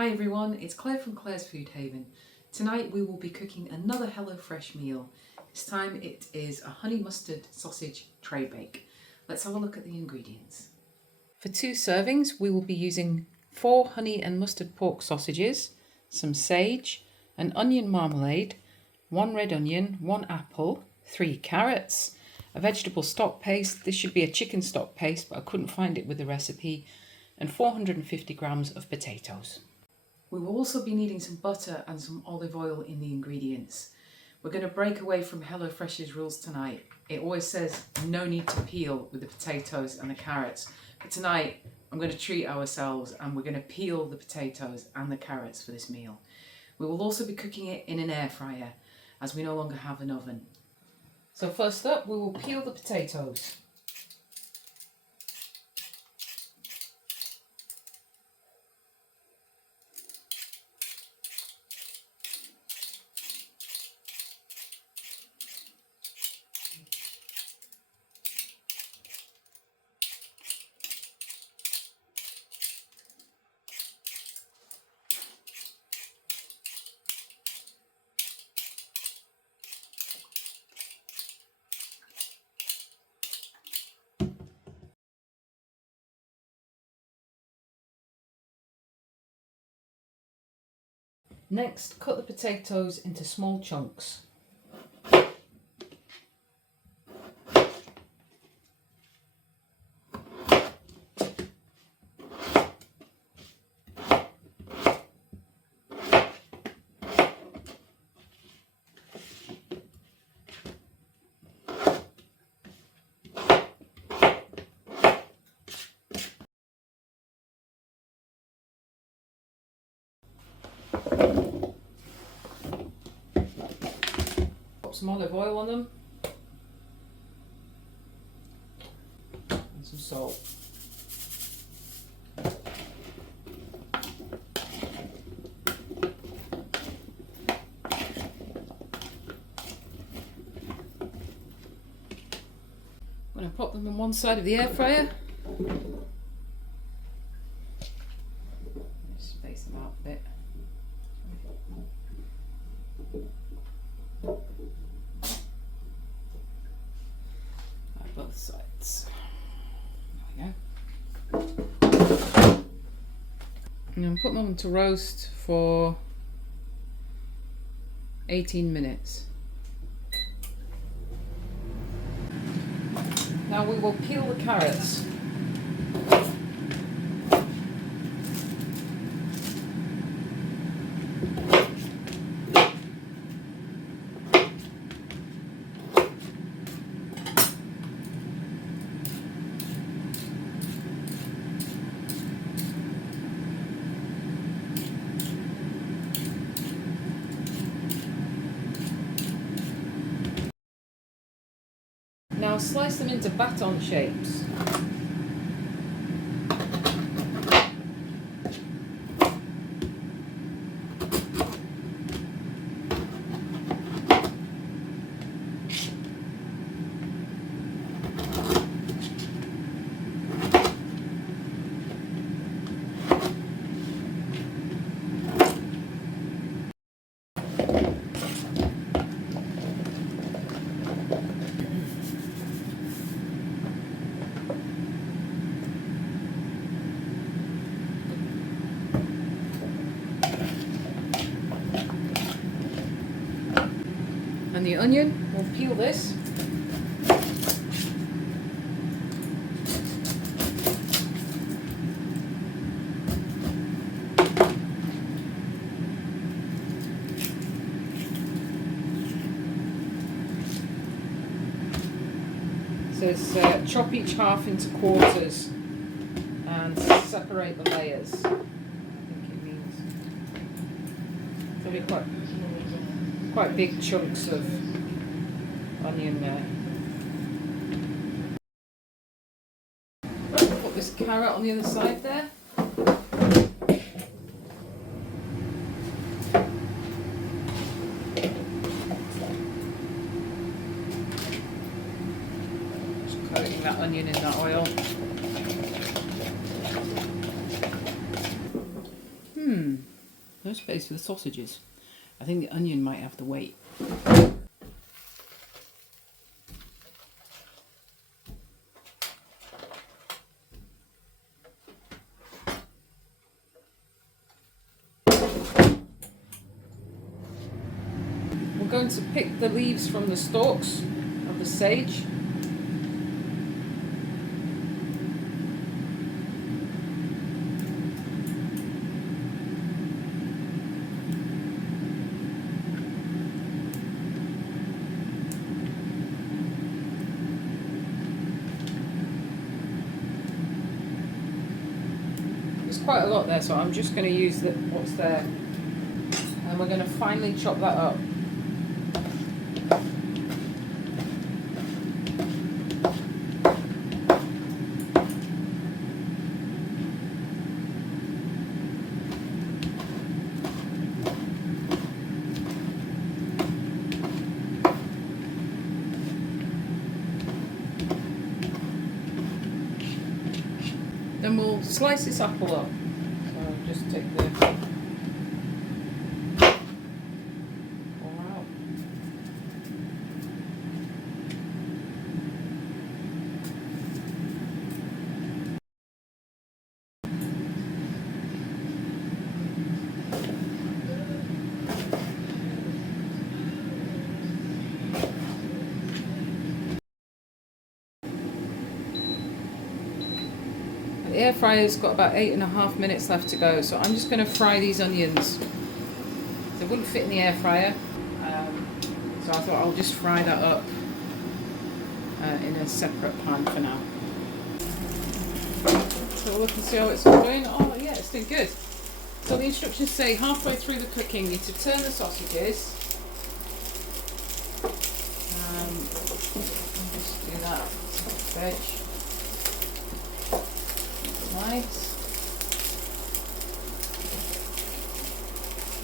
Hi everyone, it's Claire from Claire's Food Haven. Tonight we will be cooking another HelloFresh meal. This time it is a honey mustard sausage tray bake. Let's have a look at the ingredients. For 2 servings we will be using 4 honey and mustard pork sausages, some sage, an onion marmalade, 1 red onion, 1 apple, 3 carrots, a vegetable stock paste. This should be a chicken stock paste but I couldn't find it with the recipe, and 450 grams of potatoes. We will also be needing some butter and some olive oil in the ingredients. We're going to break away from HelloFresh's rules tonight. It always says no need to peel with the potatoes and the carrots, but tonight I'm going to treat ourselves and we're going to peel the potatoes and the carrots for this meal. We will also be cooking it in an air fryer as we no longer have an oven. So first up we will peel the potatoes. Next, cut the potatoes into small chunks. Put some olive oil on them and some salt. I'm going to put them on one side of the air fryer. Just space them out a bit. Both sides. There we go. And then put them on to roast for 18 minutes. Now we will peel the carrots. Now slice them into baton shapes. And the onion, we'll peel this. So it's chop each half into quarters and separate the layers. I think it means there'll be quite big chunks of onion there. Put this carrot on the other side there. Just coating that onion in that oil. No space for the sausages. I think the onion might have the weight. We're going to pick the leaves from the stalks of the sage. Quite a lot there, so I'm just going to use what's there, and we're going to finely chop that up. Then we'll slice this apple up. So just take the core out. The air fryer's got about 8.5 minutes left to go, so I'm just going to fry these onions. They wouldn't fit in the air fryer, so I thought I'll just fry that up in a separate pan for now. So look and see how it's going. Oh yeah, it's doing good. So the instructions say halfway through the cooking you need to turn the sausages. Just do that. Veg. Nice.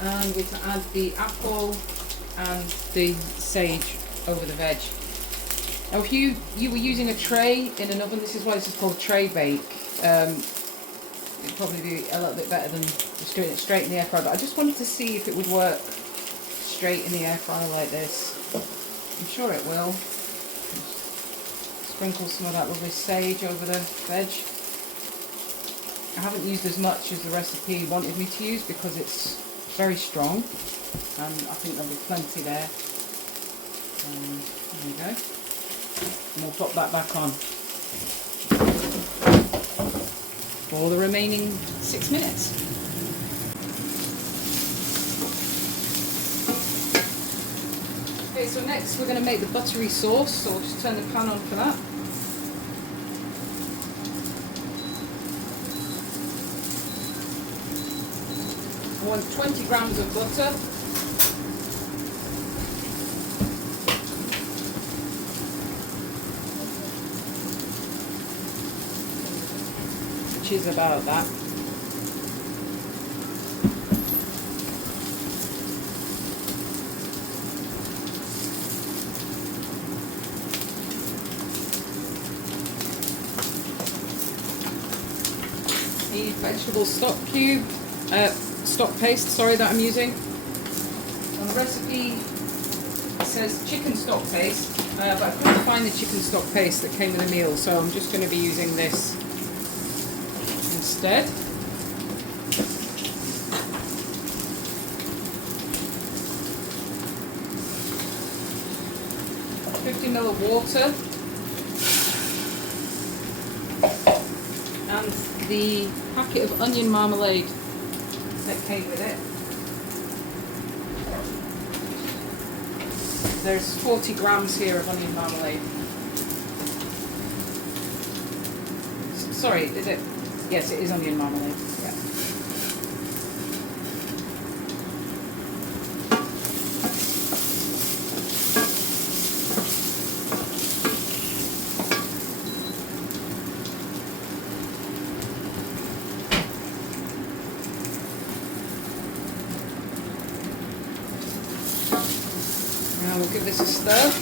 And we're to add the apple and the sage over the veg. Now if you were using a tray in an oven, this is why this is called tray bake, it'd probably be a little bit better than just doing it straight in the air fryer, but I just wanted to see if it would work straight in the air fryer like this. I'm sure it will. Sprinkle some of that lovely sage over the veg. I haven't used as much as the recipe wanted me to use because it's very strong, and I think there'll be plenty there. There we go. And we'll pop that back on for the remaining 6 minutes. Okay, so next we're going to make the buttery sauce, so we'll just turn the pan on for that. I want 20 grams of butter. Which is about that. The vegetable stock paste, sorry, that I'm using. On the recipe it says chicken stock paste, but I couldn't find the chicken stock paste that came with the meal, so I'm just going to be using this instead. $50 ml of water, and the packet of onion marmalade that came with it. There's 40 grams here of onion marmalade. Sorry, is it? Yes, it is onion marmalade. Yeah. Now we'll give this a stir.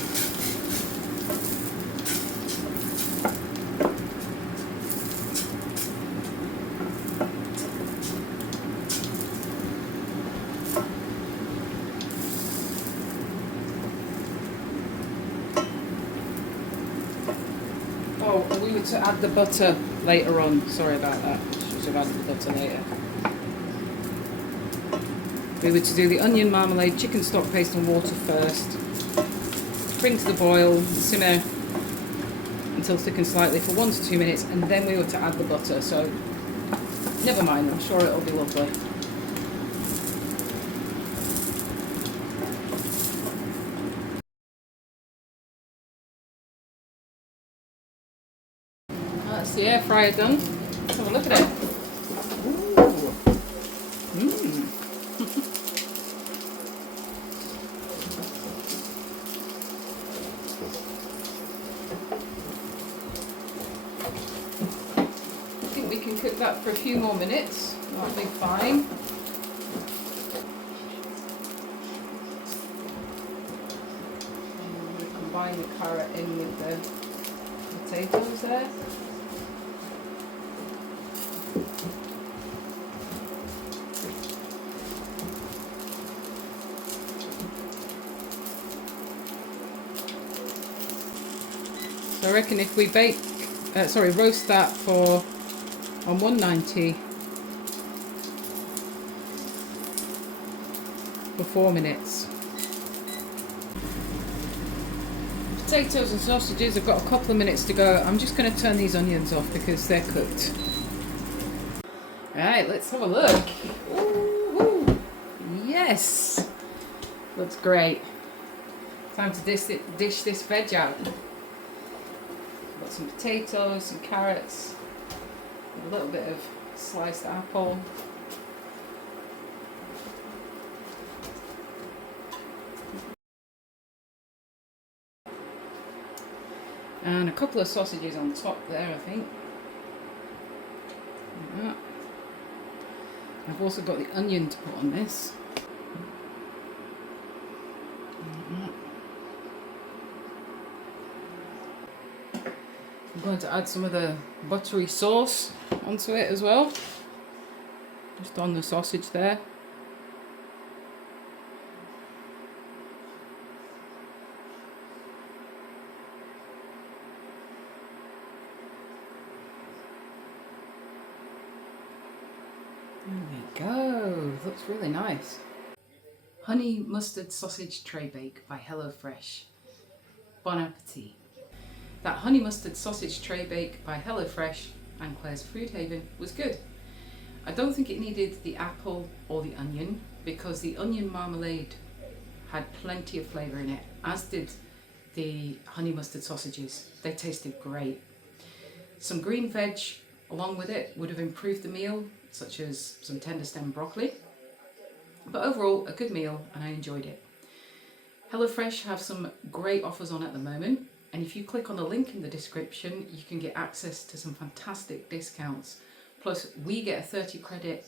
were to add the butter later on. Sorry about that. Should have added the butter later. We were to do the onion marmalade, chicken stock paste and water first. Bring to the boil, simmer until thicken slightly for 1 to 2 minutes, and then we were to add the butter. So never mind, I'm sure it'll be lovely. That's the air fryer done. Let's have a look at it. Ooh. Mmm. I think we can cook that for a few more minutes. That'll be fine. I'm going to combine the carrot in with the potatoes there. So I reckon if we roast that on 190 for 4 minutes. Potatoes and sausages, I've got a couple of minutes to go. I'm just going to turn these onions off because they're cooked. Alright, let's have a look. Ooh, yes! Looks great. Time to dish this veg out. Got some potatoes, some carrots, a little bit of sliced apple. And a couple of sausages on top there, I think. Like that. I've also got the onion to put on this. Like that. I'm going to add some of the buttery sauce onto it as well. Just on the sausage there. There we go. Looks really nice. Honey mustard sausage tray bake by HelloFresh. Bon appetit. That honey mustard sausage tray bake by HelloFresh and Claire's Food Haven was good. I don't think it needed the apple or the onion because the onion marmalade had plenty of flavour in it, as did the honey mustard sausages. They tasted great. Some green veg along with it would have improved the meal, such as some tender stem broccoli. But overall, a good meal and I enjoyed it. HelloFresh have some great offers on at the moment. And if you click on the link in the description, you can get access to some fantastic discounts. Plus, we get a 30 credit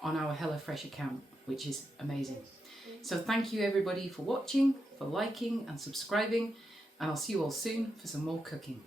on our HelloFresh account, which is amazing. So thank you everybody for watching, for liking and subscribing, and I'll see you all soon for some more cooking.